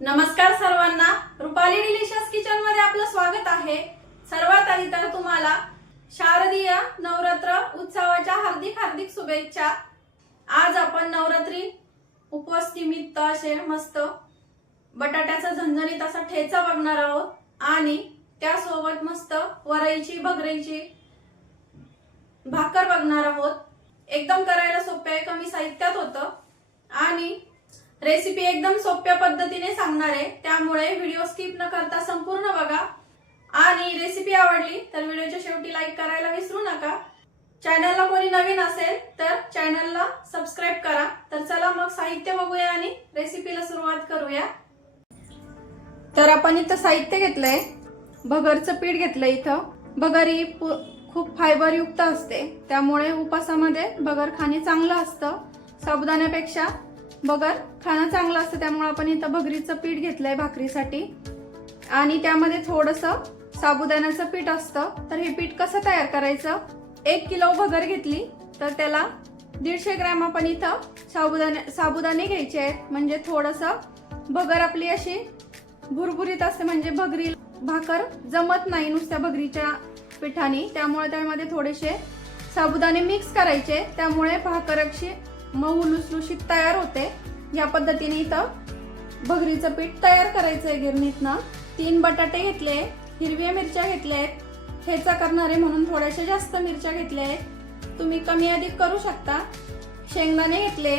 नमस्कार सर्वांना, Rupali delicious kitchen मध्ये आपलं स्वागत आहे। सर्वात आधी तर तुम्हाला शारदीय नवरात्र उत्सवाच्या हार्दिक हार्दिक शुभेच्छा। आज आपण नवरात्री उपवास निमित्त असे मस्त बटाट्याचा झणझणीत असा ठेचा बघणार आहोत आणि त्यासोबत मस्त वरईची भगरीची भाकर बघणार आहोत। एकदम करायला सोपे आहे, कमी साहित्यात होतं आणि रेसिपी एकदम सोप्या पद्धतीने सांगणार आहे, त्यामुळे व्हिडिओ स्किप न करता संपूर्ण बघा। आणि रेसिपी आवडली तर व्हिडिओच्या शेवटी लाईक करायला विसरू नका। चॅनलला कोणी नवीन असेल तर चॅनलला सबस्क्राइब करा। तर चला मग साहित्य बघूया आणि रेसिपीला सुरुवात करूया। तर आपण इथं साहित्य घेतलंय, भगरचं पीठ घेतलंय। इथं भगर ही खूप फायबर युक्त असते, त्यामुळे उपासामध्ये भगर खाणे चांगलं असतं। साबुदाण्यापेक्षा भगर खाणं चांगलं असतं, त्यामुळे आपण इथं भगरीचं पीठ घेतलंय भाकरीसाठी आणि त्यामध्ये थोडंसं साबुदाण्याचं पीठ असतं। तर हे पीठ कसं तयार करायचं, 1 किलो भगर घेतली तर त्याला 150 ग्रॅम आपण इथं साबुदाणे घ्यायचे आहेत, म्हणजे थोडंसं भगर आपली अशी भुरभुरीत असते, म्हणजे भगरी भाकर जमत नाही नुसत्या भगरीच्या पिठाने, त्यामुळे त्यामध्ये थोडेसे साबुदाणे मिक्स करायचे, त्यामुळे भाकर अशी मऊ लुसलुशीत तयार होते। या पद्धतीने इथं भगरीचं पीठ तयार करायचंय गिरणीतनं। 3 बटाटे घेतले, हिरव्या मिरच्या घेतल्या, ठेचा करणारे म्हणून थोड्याशा जास्त मिरच्या घेतल्या, तुम्ही कमी अधिक करू शकता। शेंगदाणे घेतले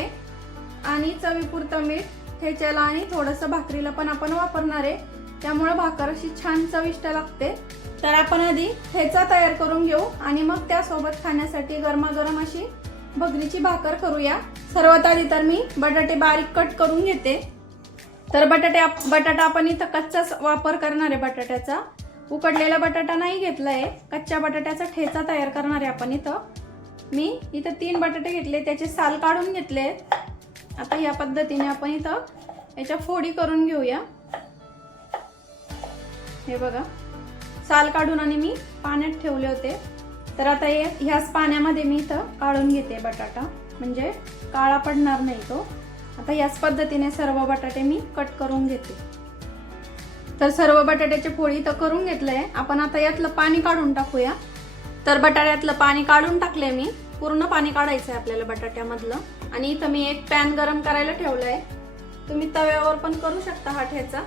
आणि चवीपुरतं मीठ ठेच्याला आणि थोडंसं भाकरीला पण आपण वापरणार आहे, त्यामुळे भाकर अशी छान चविष्ट लागते। तर आपण आधी ठेचा तयार करून घेऊ आणि मग त्यासोबत खाण्यासाठी गरमागरम अशी भगरीची भाकर करूया। सर्वात आधी तर मी बटाटे बारीक कट करून घेते। तर बटाटा आपण इथं कच्चाच वापर करणार आहे बटाट्याचा, उकडलेला बटाटा नाही घेतलाय। कच्च्या बटाट्याचा ठेचा तयार करणार आहे आपण इथं। मी इथं 3 बटाटे घेतले, त्याचे साल काढून घेतले। आता या पद्धतीने आपण इथं याच्या फोडी करून घेऊया। हे बघा, साल काढून आणि मी पाण्यात ठेवले होते। तर आता ह्याच पाण्यामध्ये मी इथं काढून घेते बटाटा, म्हणजे काळा पडणार नाही तो। आता याच पद्धतीने सर्व बटाटे मी कट करून घेते। तर सर्व बटाट्याचे फोडी इथं करून घेतलंय आपण। आता यातलं पाणी काढून टाकूया। तर बटाट्यातलं पाणी काढून टाकलंय मी, पूर्ण पाणी काढायचंय आपल्याला बटाट्यामधलं। आणि इथं मी एक पॅन गरम करायला ठेवलाय, तुम्ही तव्यावर पण करू शकता हा ठेचा।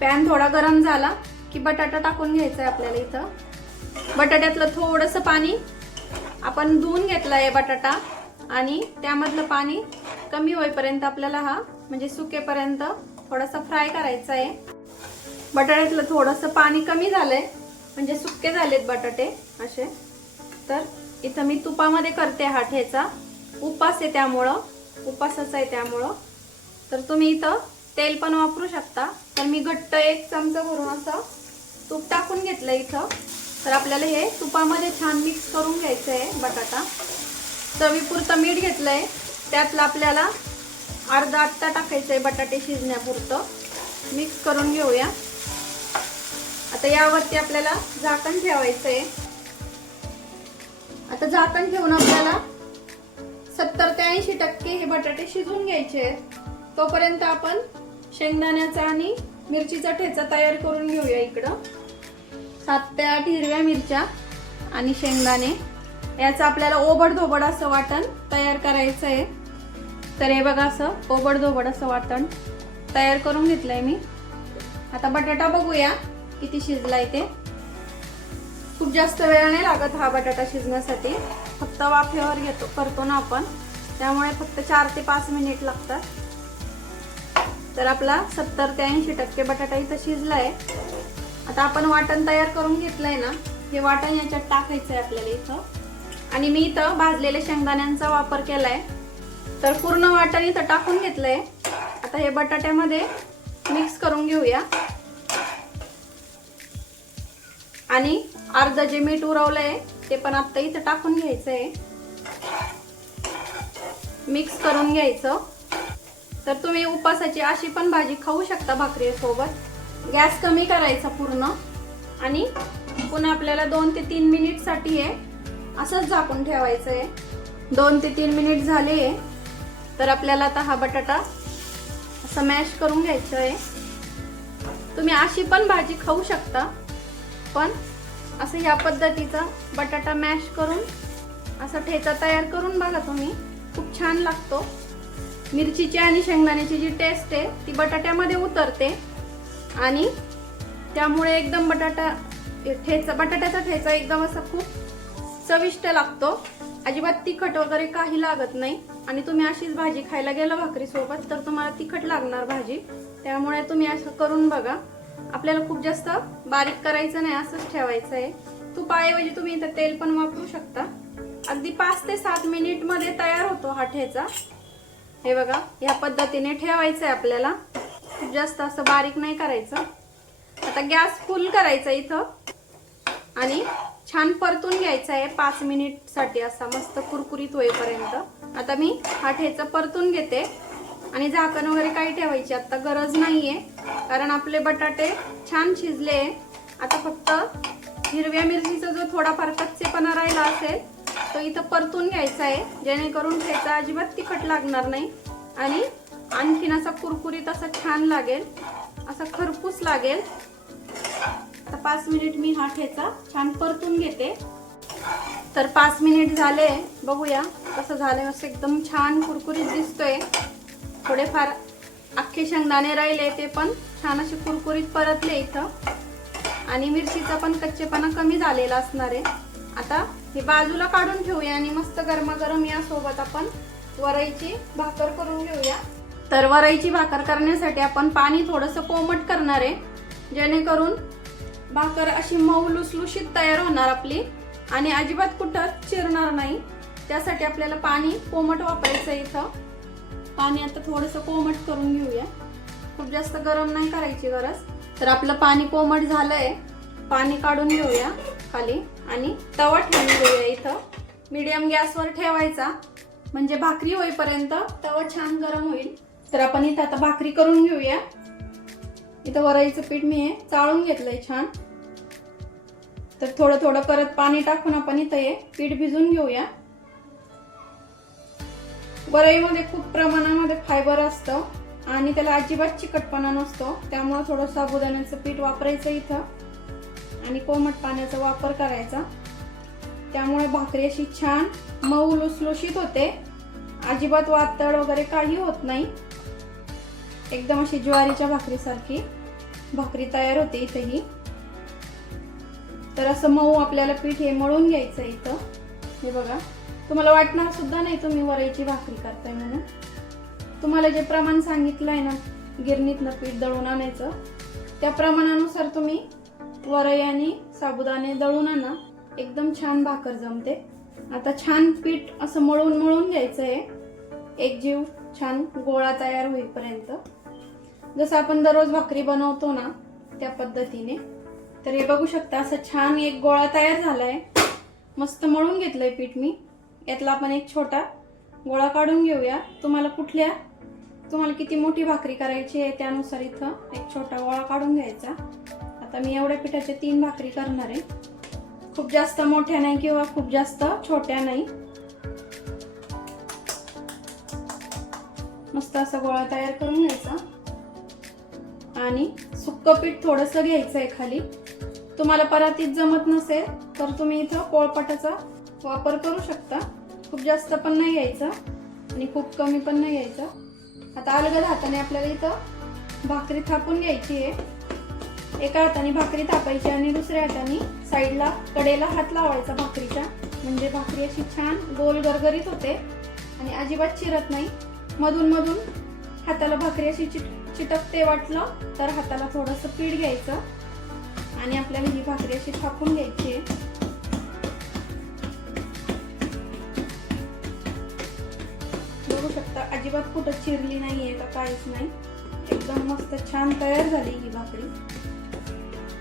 पॅन थोडा गरम झाला की बटाटा टाकून घ्यायचा आपल्याला। इथं बटाट्यातलं थोडंसं पाणी आपण धुवून घेतलंय बटाटा, आणि त्यामधलं पाणी कमी होईपर्यंत आपल्याला हा म्हणजे सुकेपर्यंत थोडासा फ्राय करायचा आहे। बटाट्यातलं थोडंसं पाणी कमी झालंय, म्हणजे सुके झालेत बटाटे असे। तर इथं मी तुपामध्ये करते हा ठेचा, उपास आहे त्यामुळं, उपासाचा आहे त्यामुळं। तर तुम्ही इथं तेल पण वापरू शकता। तर मी घट्ट 1 चमचा भरून असं तूप टाकून घेतलं इथं। तर आपल्याला हे तुपामध्ये छान मिक्स करून घ्यायचं आहे बटाटा। चवीपुरतं मीठ घेतलंय, त्यातलं आपल्याला अर्धा आट्टा टाकायचं आहे बटाटे शिजण्यापुरतं। मिक्स करून घेऊया। आता यावरती आपल्याला झाकण ठेवायचं आहे। आता झाकण ठेवून आपल्याला 70 ते 80% हे बटाटे शिजून घ्यायचे आहेत। तोपर्यंत आपण शेंगदाण्याचा आणि मिरचीचा ठेचा तयार करून घेऊया। इकडं 7 ते 8 हिरव्या मिरच्या आणि शेंगदाणे, याचं आपल्याला ओबडधोबड असं वाटण तयार करायचं आहे। तर हे बघा, असं ओबडधोबड असं वाटण तयार करून घेतलंय मी। आता बटाटा बघूया किती शिजलाय ते। खूप जास्त वेळ नाही लागत हा बटाटा शिजण्यासाठी, फक्त वाफेवर करतो ना आपण, त्यामुळे फक्त 4 ते 5 मिनिट लागतात। तर आपला 70 ते 80% बटाटा इथं शिजलाय। आता आपण वाटण तयार करून घेतलंय ना, हे वाटण याच्यात टाकायचंय आपल्याला इथं। आणि मी इथं भाजलेल्या शेंगदाण्यांचा वापर केलाय, तर पूर्ण वाटण इथं टाकून घेतलंय। आता हे बटाट्यामध्ये मिक्स करून घेऊया आणि अर्ध जे मीठ उरवलंय ते पण आता इथं टाकून घ्यायचंय, मिक्स करून घ्यायचं। तर तुम्ही उपासाची अशी पण भाजी खाऊ शकता भाकरीसोबत। गॅस कमी करायचा पूर्ण आणि पुन्हा आपल्याला 2 ते 3 मिनिट साठी हे असंच झाकून ठेवायचं आहे। 2 ते 3 मिनिट झाले, तर आपल्याला आता हा बटाटा असं मॅश करून घ्यायचा आहे। तुम्ही अशी पण भाजी खाऊ शकता, पण असं ह्या पद्धतीचा बटाटा मॅश करून असा ठेचा तयार करून बघा तुम्ही, खूप छान लागतो. मिरचीची आणि शेंगदाण्याची जी टेस्ट आहे ती बटाट्यामध्ये उतरते आणि त्यामुळे एकदम बटाट्याचा ठेचा एकदम असा खूप चविष्ट लागतो. अजिबात तिखट वगैरे काही लागत नाही. आणि तुम्ही अशीच भाजी खायला गेला भाकरी सोबत तर तुम्हाला तिखट लागणार भाजी. त्यामुळे तुम्ही असं करून बघा. आपल्याला खूप जास्त बारीक करायचं नाही, असंच ठेवायचं आहे. तुपाऐवजी तुम्ही इथं तेल पण वापरू शकता. अगदी 5 ते 7 मिनिट मध्ये तयार होतो हा ठेचा. हे बघा, या पद्धतीने ठेवायचं आहे आपल्याला. खूप जास्त असं बारीक नाही करायचं. आता गॅस फुल करायचा इथं आणि छान परतून घ्यायचा आहे 5 मिनिट साठी, असा मस्त कुरकुरीत होईपर्यंत. आता मी हा ठेचा परतून घेते आणि झाकण वगैरे काही ठेवायची आता गरज नाहीये, कारण आपले बटाटे छान शिजले. आता फक्त हिरव्या मिरचीचा जो थोडाफार कच्चेपणा राहिला असेल तो इथं परतून घ्यायचा आहे, जेणेकरून ठेचा अजिबात तिखट लागणार नाही आणि आणखीन असा कुरकुरीत असा छान लागेल, असा खरपूस लागेल. आता 5 मिनिट मी हा ठेचा छान परतून घेते. तर 5 मिनिट झाले, बघूया कसं झालंय. असं एकदम छान कुरकुरीत दिसतोय. थोडेफार अख्खे शेंगदाणे राहिले ते पण छान असे कुरकुरीत परतले इथं आणि मिरचीचा पण कच्चेपणा कमी झालेला असणार आहे. आता हे बाजूला काढून ठेवूया आणि मस्त गरमागरम या सोबत आपण वरईची भाकर करून घेऊया. तर वरईची भाकर करण्यासाठी आपण पाणी थोडंसं कोमट करणार आहे, जेणेकरून भाकर अशी मऊ लुसलुशीत तयार होणार आपली आणि अजिबात कुठं चिरणार नाही. त्यासाठी आपल्याला पाणी कोमट वापरायचं आहे. इथं पाणी आता थोडंसं कोमट करून घेऊया. खूप जास्त गरम नाही करायची गरज. तर आपलं पाणी कोमट झालंय. पाणी काढून घेऊया खाली आणि तवा ठेवून घेऊया. इथं मीडियम गॅसवर ठेवायचा, म्हणजे भाकरी होईपर्यंत तवा छान गरम होईल. तर आपण इथं आता भाकरी करून घेऊया. इथं वरईचं पीठ मी चाळून घेतलंय छान. तर थोडं थोडं करत पाणी टाकून आपण इथं हे पीठ भिजून घेऊया. वरईमध्ये खूप प्रमाणामध्ये फायबर असतं आणि त्याला अजिबात चिकटपणा नसतो. त्यामुळे थोडं साबुदाण्याचं पीठ वापरायचं इथं आणि कोमट पाण्याचा वापर करायचा. त्यामुळे भाकरी अशी छान मऊ लुसलुशीत होते. अजिबात वातळ वगैरे काही होत नाही. एकदम अशी ज्वारीच्या भाकरीसारखी भाकरी तयार होते इथेही. तर असं मऊ आपल्याला पीठ हे मळून घ्यायचं इथं. हे बघा, तुम्हाला वाटणार सुद्धा नाही तुम्ही वरईची भाकरी करताय म्हणून. तुम्हाला जे प्रमाण सांगितलंय ना गिरणीतनं पीठ दळून आणायचं, त्या प्रमाणानुसार तुम्ही वरई आणि साबुदाणे दळून आणा. एकदम छान भाकर जमते. आता छान पीठ असं मळून मळून घ्यायचंय, एकजीव छान गोळा तयार होईपर्यंत. जसं आपण दररोज भाकरी बनवतो ना त्या पद्धतीने. तर हे बघू शकता, असं छान एक गोळा तयार झालाय. मस्त मळून घेतलंय पीठ मी. यातला आपण एक छोटा गोळा काढून घेऊया. तुम्हाला किती मोठी भाकरी करायची आहे त्यानुसार इथं एक छोटा गोळा काढून घ्यायचा. आता मी एवढ्या पिठाच्या 3 भाकरी करणार आहे. खूप जास्त मोठ्या नाही किंवा खूप जास्त छोट्या नाही. मस्त असा गोळा तयार करून घ्यायचा आणि सुक्क पीठ थोडंसं घ्यायचंय खाली. तुम्हाला परातीत जमत नसेल तर तुम्ही इथं पोळपाटाचा वापर करू शकता. खूप जास्त पण नाही घ्यायचं आणि खूप कमी पण नाही घ्यायचं. आता अलगद हाताने आपल्याला इथं भाकरी थापून घ्यायची आहे. एका हाताने भाकरी थापायची आणि दुसऱ्या हाताने साईडला कडेला हात लावायचा भाकरीच्या, म्हणजे भाकरी अशी छान गोल गरगरीत होते आणि अजिबात चिरत नाही. मधून मधून हाताला भाकरी अशी चिटकते वाटलं तर हाताला थोडंसं पीठ घ्यायचं आणि आपल्याला ही भाकरी अशी थापून घ्यायची आहे. बघू शकता, अजिबात कुठं चिरली नाहीये का काहीच नाही. एकदम मस्त छान तयार झाली ही भाकरी.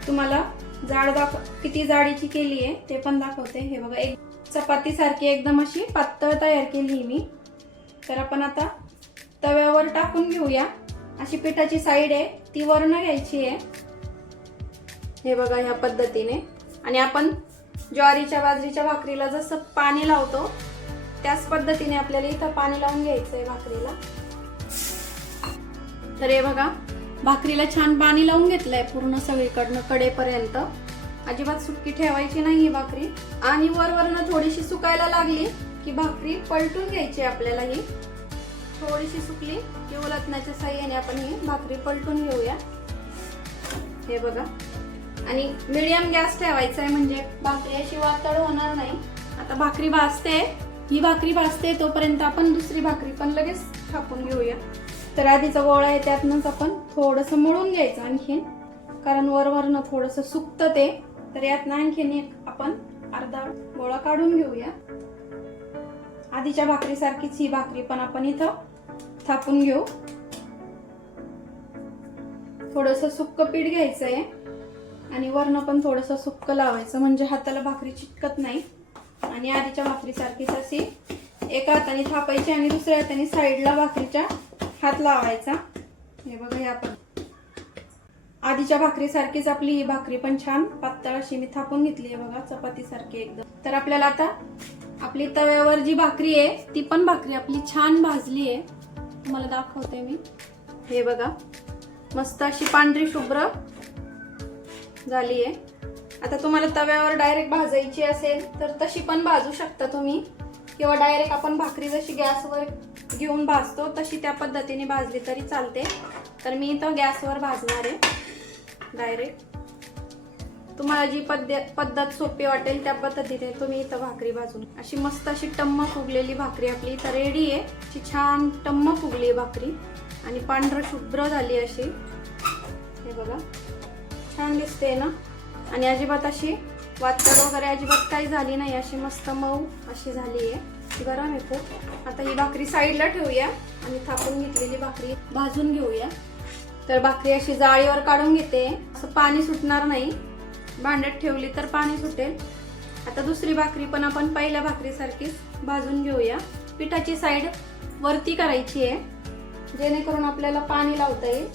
तुम्हाला जाड किती जाडीची केली आहे ते पण दाखवते. हे बघा, एक चपाती सारखी एकदम अशी पातळ तयार केली मी. तर आपण आता तव्यावर टाकून घेऊया. अशी पिठाची साईड आहे ती वरनं घ्यायची आहे. हे बघा, ह्या पद्धतीने. आणि आपण ज्वारीच्या बाजरीच्या भाकरीला जसं पाणी लावतो त्याच पद्धतीने आपल्याला इथं पाणी लावून घ्यायचंय भाकरीला. तर हे बघा, भाकरीला छान पाणी लावून घेतलंय पूर्ण सगळीकडनं कडेपर्यंत. अजिबात सुकी ठेवायची नाही ही भाकरी. आणि वरवरनं थोडीशी सुकायला लागली की भाकरी पलटून घ्यायची आपल्याला. ही थोडीशी सुकली की उलटण्याच्या साह्याने आपण ही भाकरी पलटून घेऊया. हे बघा. आणि मीडियम गॅस ठेवायचा आहे म्हणजे भाकरी अशी वातळ होणार नाही. आता भाकरी भाजते, ही भाकरी भाजते तोपर्यंत आपण दुसरी भाकरी पण लगेच थापून घेऊया. तर आधीचा गोळा आहे त्यातनंच आपण थोडंसं मळून घ्यायचं आणखीन, कारण वरवरनं थोडंसं सुकतं ते. तर यातनं आणखीन एक आपण अर्धा गोळा काढून घेऊया. आधीच्या भाकरी सारखीच ही भाकरी पण आपण इथं थापून घेऊ. थोडंसं सुक्क पीठ घ्यायचंय आणि वरनं पण थोडंसं सुक्क लावायचं म्हणजे हाताला भाकरी चिटकत नाही. आणि आधीच्या भाकरी सारखीच अशी एका हाताने थापायची आणि दुसऱ्या हाताने साईडला भाकरीच्या हात लावायचा. हे बघा, हे आपण आधीच्या भाकरी सारखीच आपली ही भाकरी पण छान पातळ अशी मी थापून घेतली आहे बघा, चपाती सारखी एकदम. तर आपल्याला आता आपली तव्यावर जी भाकरी आहे ती पण भाकरी आपली छान भाजली आहे. तुम्हाला दाखवते मी. हे बघा, मस्त अशी पांढरी शुभ्र झाली आहे. आता तुम्हाला तव्यावर डायरेक्ट भाजायची असेल तर तशी पण भाजू शकता तुम्ही, किंवा डायरेक्ट आपण भाकरी जशी गॅसवर घेऊन भाजतो तशी त्या पद्धतीने भाजली तरी चालते. तर मी इथं गॅसवर भाजणार आहे डायरेक्ट. तुम्हाला जी पद्धत सोपी वाटेल त्या पद्धतीने तुम्ही इथं भाकरी भाजून. अशी मस्त अशी टम्म फुगलेली भाकरी आपली इथं रेडी आहे. अशी छान टम्म फुगली भाकरी आणि पांढरं शुभ्र झाली अशी. हे बघा, छान दिसते ना. आणि अजिबात अशी वातड वगैरे अजिबात काही झाली नाही, अशी मस्त मऊ अशी झाली आहे. गरम आहे खूप. आता ही भाकरी साईडला ठेवूया आणि थापून घेतलेली भाकरी भाजून घेऊया. तर भाकरी अशी जाळीवर काढून घेते, असं पाणी सुटणार नाही. भांड्यात ठेवली तर पाणी सुटेल. आता दुसरी भाकरी पण आपण पहिल्या भाकरीसारखीच भाजून घेऊया. पिठाची साईड वरती करायची आहे जेणेकरून आपल्याला पाणी लावता येईल.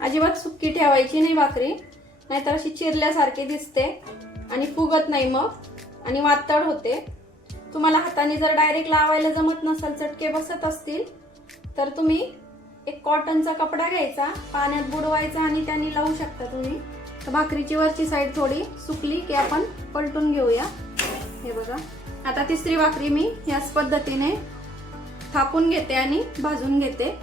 अजिबात सुक्की ठेवायची नाही भाकरी, नाहीतर अशी चिरल्यासारखी दिसते आणि फुगत नाही मग आणि वातळ होते. तुम्हाला हाताने जर डायरेक्ट लावायला जमत नसेल, चटके बसत असतील, तर तुम्ही एक कॉटनचा कपडा घ्यायचा, पाण्यात बुडवायचा आणि त्याने लावू शकता तुम्ही. तर भाकरीची वरची साईड थोडी सुकली की आपण पलटून घेऊया. हे बघा, आता तिसरी भाकरी मी याच पद्धतीने थापून घेते आणि भाजून घेते.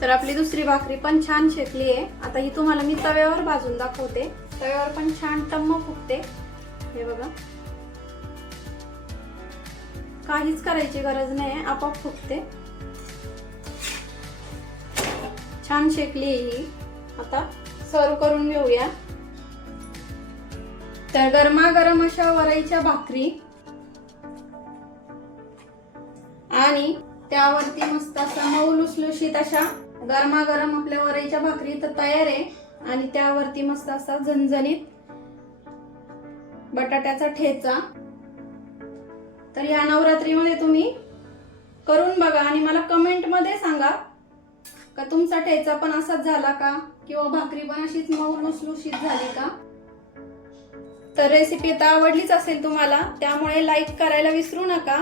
तर आपली दुसरी भाकरी पण छान शेकली आहे. आता ही तुम्हाला मी तव्यावर भाजून दाखवते. तव्यावर पण छान टम्म फुगते. हे बघा, काहीच करायची गरज नाही, आपोआप फुगते. छान शेकली ही. आता सर्व करून घेऊया. तर गरमागरम अशा वरईच्या भाकरी आणि त्यावरती मस्त असा मऊ लुसलुशीत अशा गरमागरम आपल्या वरईच्या भाकरी तर तयार आहे. आणि त्यावरती मस्त असा झणझणीत बटाट्याचा ठेचा. तर या नवरात्रीमध्ये तुम्ही करून बघा आणि मला कमेंट मध्ये सांगा का तुमचा ठेचा पण असाच झाला का, किंवा भाकरी पण अशीच मऊ लुसलुशीत झाली का. तर रेसिपी आता आवडलीच असेल तुम्हाला, त्यामुळे लाईक करायला विसरू नका.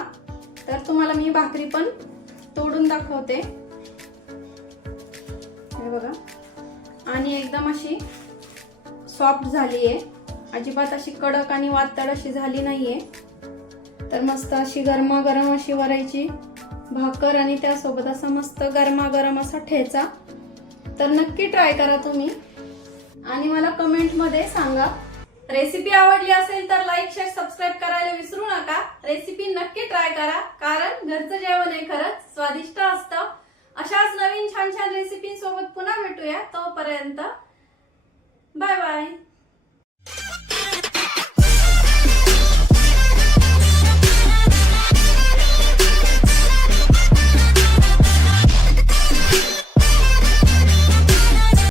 तर तुम्हाला मी भाकरी पण तोडून दाखवते. हे बघा, आणि एकदम अशी सॉफ्ट झाली आहे, अजिबात अशी कडक आणि वातड अशी झाली नाहीये. तर मस्त अशी गरमागरम अशी वरईची भाकर आणि त्यासोबत असा मस्त गरमागरम असा ठेचा. तर नक्की ट्राय करा तुम्ही आणि मला कमेंट मध्ये सांगा. रेसिपी आवडली असेल तर लाईक, शेअर, सबस्क्राईब करायला विसरू नका. रेसिपी नक्की ट्राय करा, कारण घरचं जेवण हे खरंच स्वादिष्ट असतं. अशाच नवीन छान छान रेसिपी सोबत पुन्हा भेटूया. तोपर्यंत बाय बाय.